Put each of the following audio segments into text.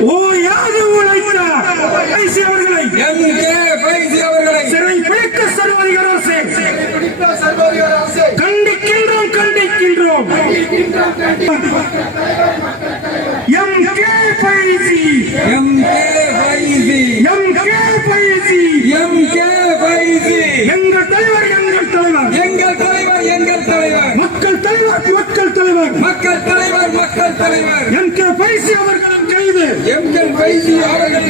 ஓயாது உழைத்த ஐசி அவர்களை எம் கே பைசி அவர்களை. சிறை பிடித்த சர்வாதிகார அரசை. கண்டிக்கின்றோம் கண்டிக்கின்றோம். M K Faizy. M K Faizy. M K Faizy. M K Faizy. எங்கள் தலைவர் எங்கள் தலைவர். எங்கள் தலைவர் எங்கள் தலைவர். மக்கள் தலைவர் மக்கள் தலைவர். மக்கள் தலைவர். மக்கள் தலைவர். எம் கே பைசி அவர்களின் கைது. எம் கே பைசி அவர்கள்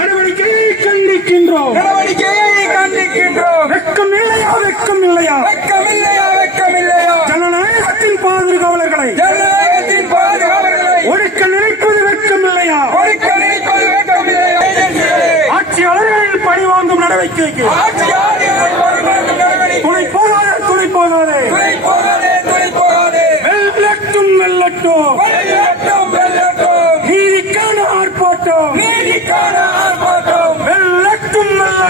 நடவடிக்கையை கண்டிக்கின்றோம். நடவடிக்கையை கண்டிக்கின்றோம். வெக்கம் இல்லையா வெக்கம் இல்லையா? வெக்கமில்லையா வெக்கமில்லையா ஜனநாயகத்தின் பாதுகாவலர்களை ஜனநாயகத்தின் பாதுகாவலர்களை ஒடுக்க நினைப்பது வெக்கம் இல்லையா? ஒடுக்க நினைப்பது வெக்கமில்லையா ஆட்சியாளர்களின் பழி வாங்கும் நடவடிக்கைக்கு. ஆட்சியாளர்கள் துணை போகாதே துணை போகாதே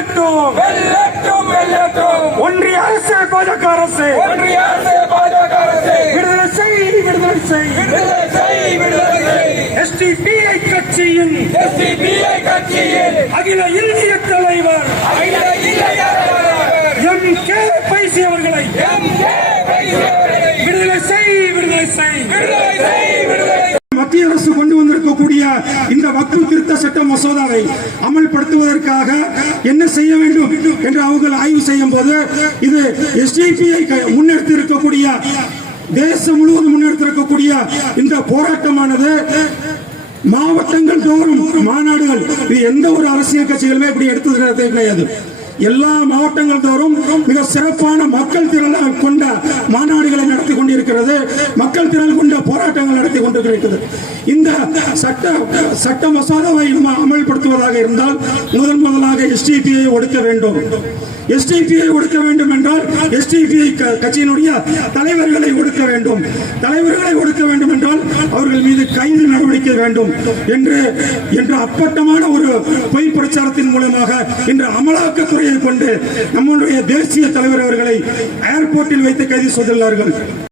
வெல்லட்டும். வெல்லட்டும் வெள்ளட்டும் ஒன்றிய அரசு பாஜக அரசு. ஒன்றிய அரசு பாஜக அரசு. விடுதலை செய் விடுதலை செய். விடுதலை செய் விடுதலை செய். எஸ்டிபிஐ கட்சியின் எஸ்டிபிஐ கட்சியின் அகில இந்திய தலைவர் அகில இந்திய தலைவர். எம் கே பைசி அவர்களை. எம் கே பைசி அவர்களை. விடுதலை செய் விடுதலை செய். விடுதலை செய் விடுதலை மத்திய அரசு கொண்டு வந்திருக்கக்கூடிய வக்கும் திருத்த சட்ட மசோதாவை அமல்படுத்துவதற்காக என்ன செய்ய வேண்டும் என்று அவர்கள் ஆய்வு செய்யும் போது இது எஸ்டிபிஐ முன்னெடுத்து இருக்கக்கூடிய தேசம் முழுவதும் முன்னெடுத்திருக்கக்கூடிய இந்த போராட்டமானது மாவட்டங்கள் தோறும் மாநாடுகள் இது எந்த ஒரு அரசியல் கட்சிகளுமே இப்படி எடுத்து கிடையாது. எல்லா மாவட்டங்கள் தோறும் மிக சிறப்பான மக்கள் திரள் கொண்ட மாநாடுகளை நடத்தி கொண்டிருக்கிறது. மக்கள் திரள் கொண்ட போராட்டங்கள் நடத்தி கொண்டிருக்கிறது. இந்த சட்ட சட்ட மசோதாவை அமல்படுத்துவதாக இருந்தால் முதன் முதலாக எஸ்டிபியை ஒடுக்க வேண்டும். எஸ்டிபிஐ ஒடுக்க வேண்டும் என்றால் எஸ்டிபிஐ கட்சியினுடைய தலைவர்களை ஒடுக்க வேண்டும். தலைவர்களை ஒடுக்க வேண்டும் அவர்கள் மீது கைது நடவடிக்கை வேண்டும் என்று என்ற அப்பட்டமான ஒரு பொய் பிரச்சாரத்தின் மூலமாக இன்று அமலாக்கத்துறையை கொண்டு நம்முடைய தேசிய தலைவர் அவர்களை ஏர்போர்ட்டில் வைத்து கைது செய்துள்ளார்கள்.